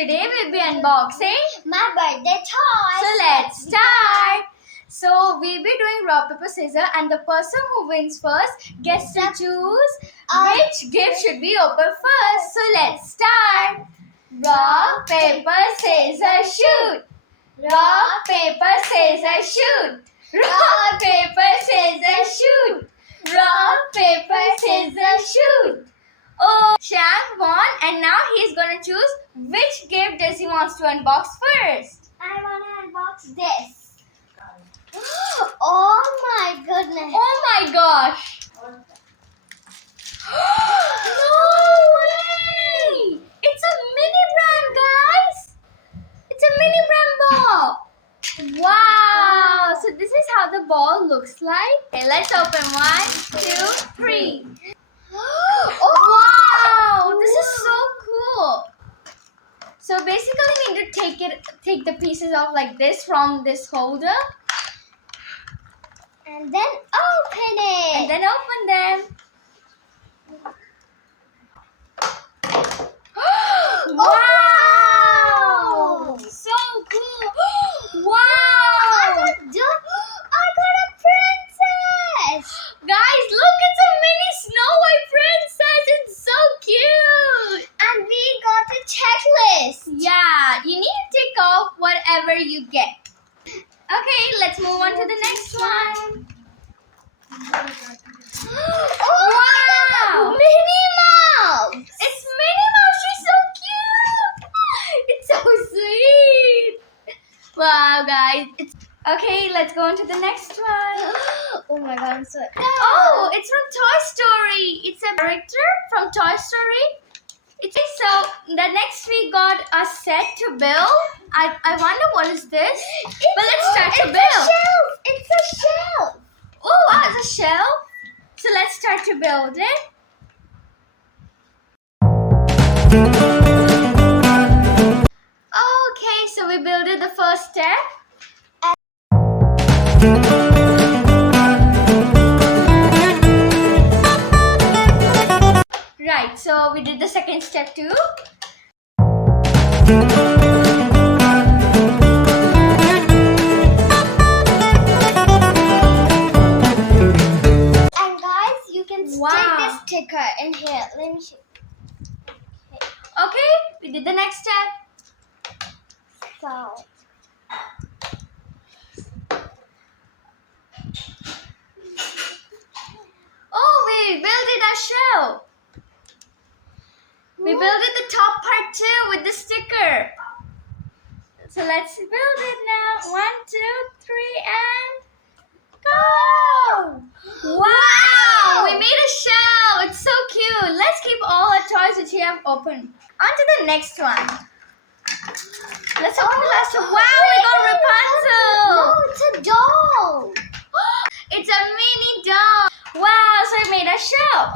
today we'll be unboxing my birthday toy. So let's start. So we'll be doing rock, paper, scissors, and the person who wins first gets to choose which gift should be opened first. So let's start. Rock, paper, scissors, shoot. Rock, paper, scissors, shoot. Rock, paper, scissors, shoot. Rock, paper, scissors, shoot. Oh, Shreyank won, and now he's gonna choose which gift does he wants to unbox first. I want to unbox this. Oh my goodness. Oh my gosh. No way! It's a mini brand, guys. It's a mini brand ball. Wow. So this is how the ball looks like. Okay, let's open 1, 2, 3. Oh, wow! This is so cool. So basically, we need to take the pieces off like this from this holder, and then open it. and then open them. Wow! So cool! Wow! I got a princess. Guys, look! It's a mini Snow White princess. It's so cute. And we got a checklist. Yeah, you need to tick off whatever you get. Okay, let's move on to the next one. Oh, Wow! Minnie Mouse. It's Minnie Mouse. She's so cute. It's so sweet. Wow, guys. Okay, let's go on to the next one. Oh my god, I'm so Oh, it's from Toy Story. It's a character from Toy Story. So the next we got a set to build. I wonder what is this. But let's start to build. It's a shelf. Oh wow, it's a shelf. So let's start to build it. Okay, so we built it the first step. Right, so we did the second step too. And guys, you can stick Wow. this sticker in here. Let me show you. Okay, we did the next step. So, Oh, we built it a shell. We built it the top part too with the sticker. So let's build it now. 1, 2, 3, and go! Wow! We made a shell. It's so cute. Let's keep all our toys which we have open. On to the next one. Let's open the last one. Wow, we got Rapunzel. no, it's a doll. It's a mini doll. Wow, so I made a shell.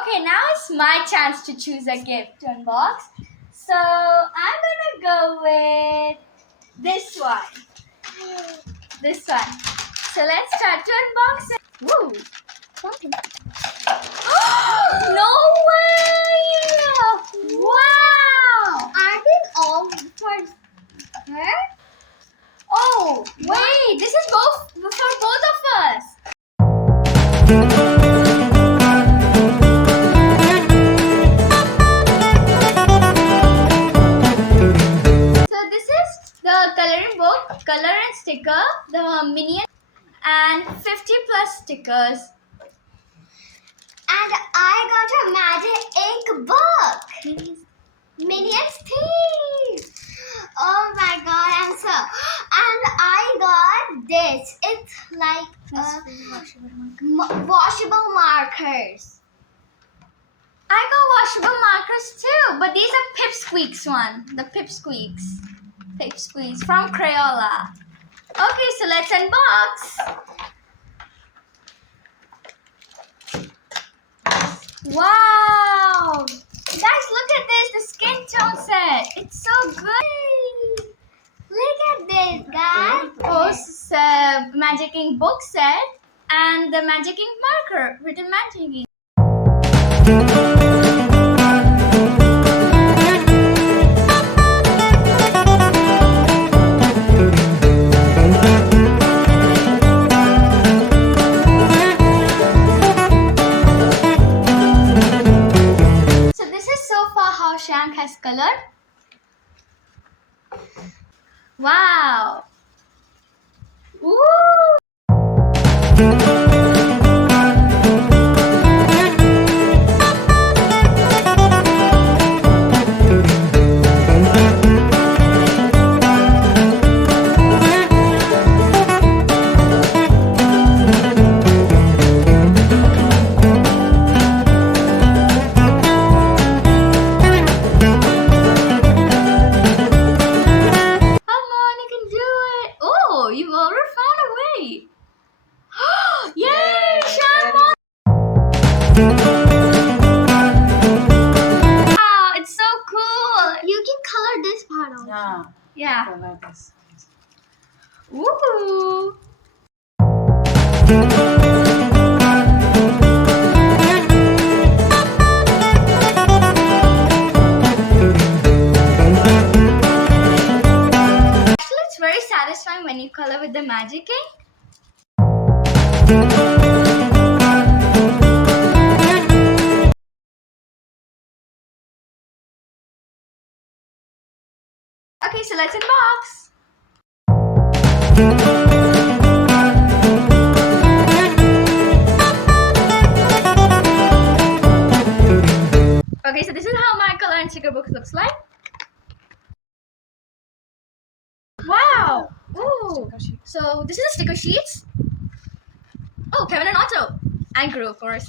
Okay, now it's my chance to choose a gift to unbox. So I'm gonna go with this one. This one. So let's start to unbox it. Woo! Something. No way! Wow! I did all for her. Oh, wait! This is for both of us. So this is the coloring book, color and sticker, the minion, and 50 plus stickers. And I got a magic ink book. Minions theme. Oh my god, I'm so. And I got this. It's like washable markers. I got washable markers too, but these are Pipsqueaks one. The Pipsqueaks. Pipsqueaks from Crayola. Okay, so let's unbox. Wow! Guys, look at this, the skin tone set. It's so good. Look at this, guys. Oh, Magic Ink book set and the Magic Ink marker, written Magic Ink. has colored. Wow. Ooh. Come on, you can do it. Oh, you've already found a way. Yay, Sharma! Wow, it's so cool. You can color this part also. Yeah. Yeah. Color this. Woohoo! Actually, it's very satisfying when you color with the magic ink. Okay, so let's unbox. Okay, so this is how my color and sticker book looks like. Wow! Ooh! So this is the sticker sheets. Oh, Kevin and Otto. And Gru, of course.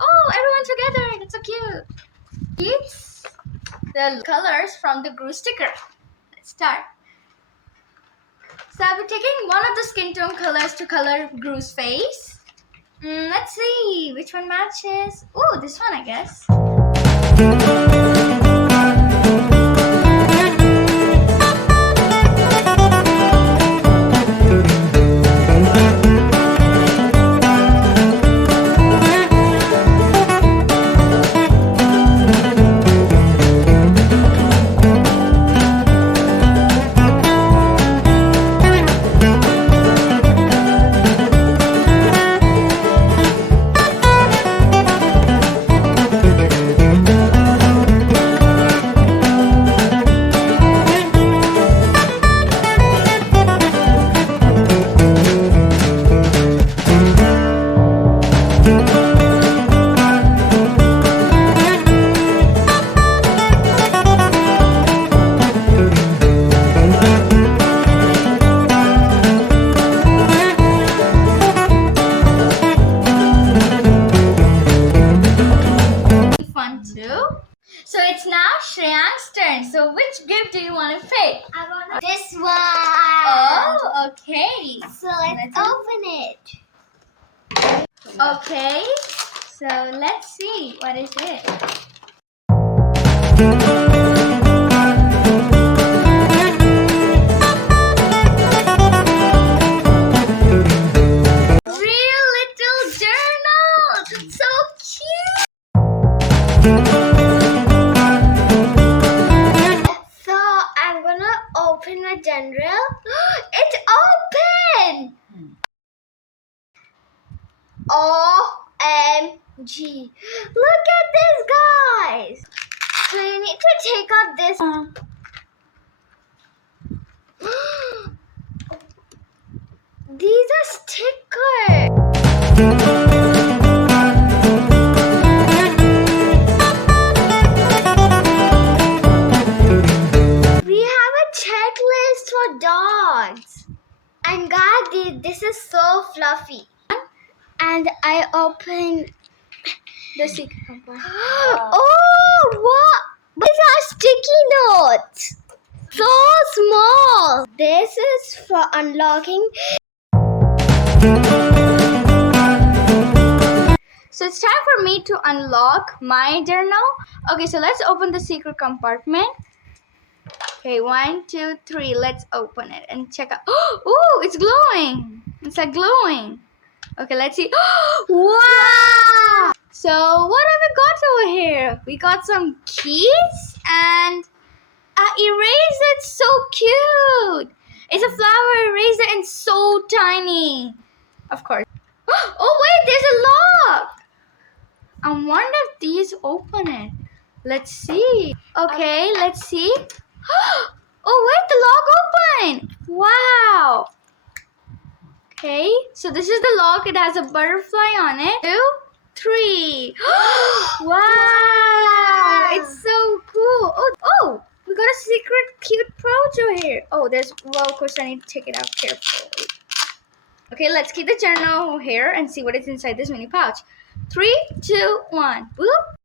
Oh, everyone together. That's so cute. Sheets. The colors from the Gru sticker. Let's start. So I'll be taking one of the skin tone colors to color Gru's face. Let's see which one matches. Oh, this one, I guess. Fun too. So it's now Shreyank's turn. So which gift do you want to pick? I want this one. Oh, okay. So let's open it. Okay. So let's see. What is it? Real little journals. It's so cute. So I'm gonna open my general. It's open! OMG. Look at this, guys. So you need to take out this. These are stickers. We have a checklist for dogs. And God, this is so fluffy. And I open The secret compartment. Oh, what? These are sticky notes. So small. This is for unlocking. So it's time for me to unlock my journal. Okay, so let's open the secret compartment. Okay, 1, 2, 3. Let's open it and check out. Oh, it's glowing. It's like glowing. Okay, let's see. Wow! So what have we got over here? We got some keys and an eraser. It's so cute. It's a flower eraser and so tiny. Of course. Oh wait, there's a lock. I wonder if these open it. Let's see. Okay, let's see. Oh wait, the lock open. Wow. Okay, so this is the lock. It has a butterfly on it. 2, 3. Wow, it's so cool. Oh, we got a secret cute pouch over here. Oh, there's, well, of course I need to take it out carefully. Okay, let's keep the journal here and see what is inside this mini pouch. 3, 2, 1. Boop.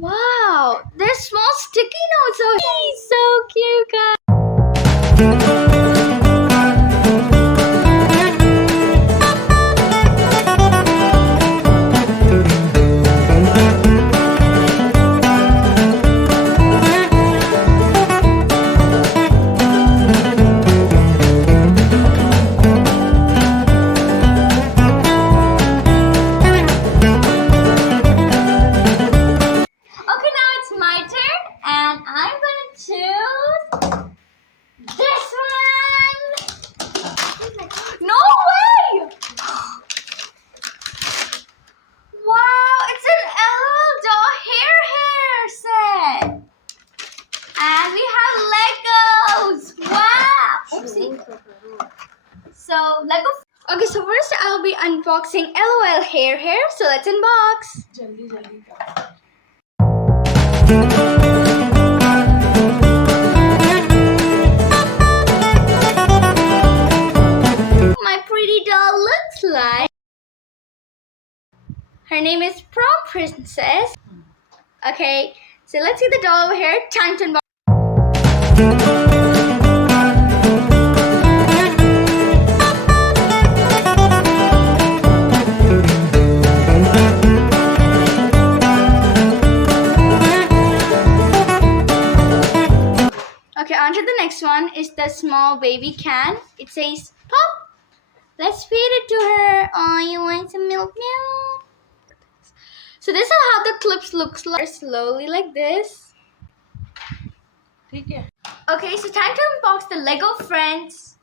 Wow, there's small sticky notes. Oh, he's so cute, guys. Okay, now it's my turn, and I'm gonna choose this one. No way! Wow, it's an LOL doll hair set, and we have Legos. Wow! Oopsie. So Lego. Okay, so first I'll be unboxing LOL hair. So let's unbox. My pretty doll looks like. Her name is Prom Princess. Okay, so let's see the doll over here. Time to unbox. Okay, on to the next one is the small baby can. It says pop. Let's feed it to her. Oh, you want some milk now? So this is how the clips looks like. Slowly like this. Okay, so time to unbox the Lego Friends.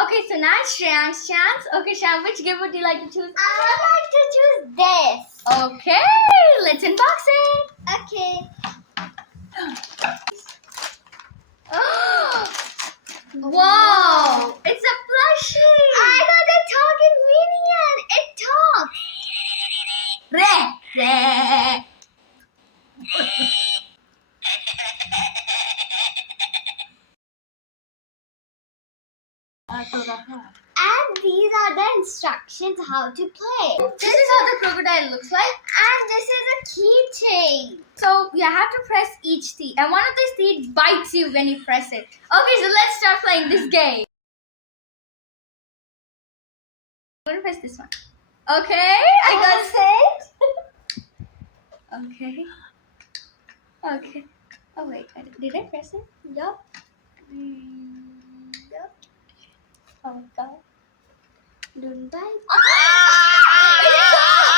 Okay, so now it's Shreyank's chance. Okay, Shreyank, which gift would you like to choose? I would like to choose this. Okay, let's unbox it. Okay. Wow, it's a plushie. I got a talking minion. It talks. And these are the instructions how to play. This is how the crocodile looks like. And this is a keychain. So you have to press each teeth, and one of these teeth bites you when you press it. Okay, so let's start playing this game. I'm gonna press this one. Okay, I got it. Okay. Okay. Oh wait, did I press it? Yup. Yup. Oh my god. Don't bite.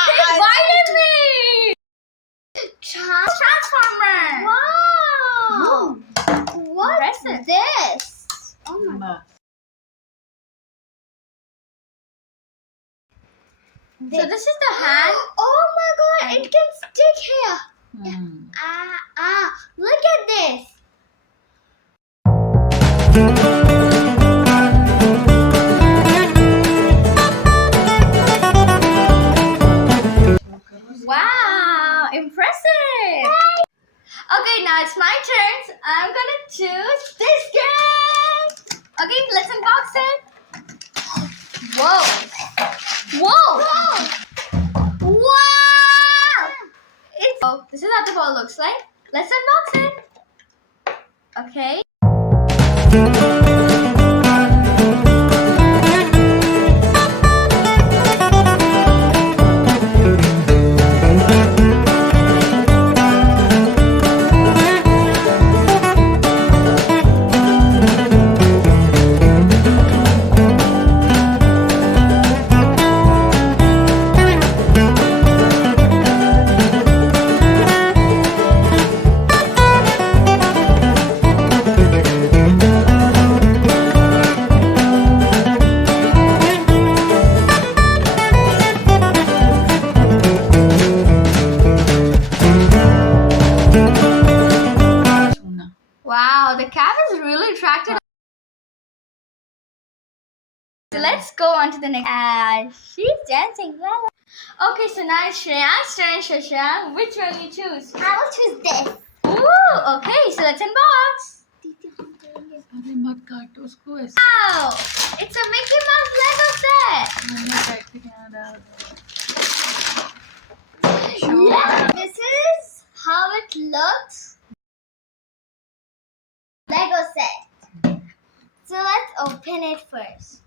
It bited me! So this is the hand. Oh my god, it can stick here. Look at this. Wow, impressive. Okay, now it's my turn. I'm gonna choose this game. Okay, let's unbox it. Whoa. Whoa. Wow. This is how the ball looks like. Let's unbox it. Okay. Wow, the cap is really attractive. So let's go on to the next. She's dancing. Okay, so now it's Shreyank's turn. Shreyank, which one you choose? I will choose this. Ooh, okay, so let's unbox. अरे मत काट उसको ऐसे Wow, it's a Mickey Mouse Lego set. मैंने काट के क्या डाल Yeah, this is how it looks. Lego set. So let's open it first.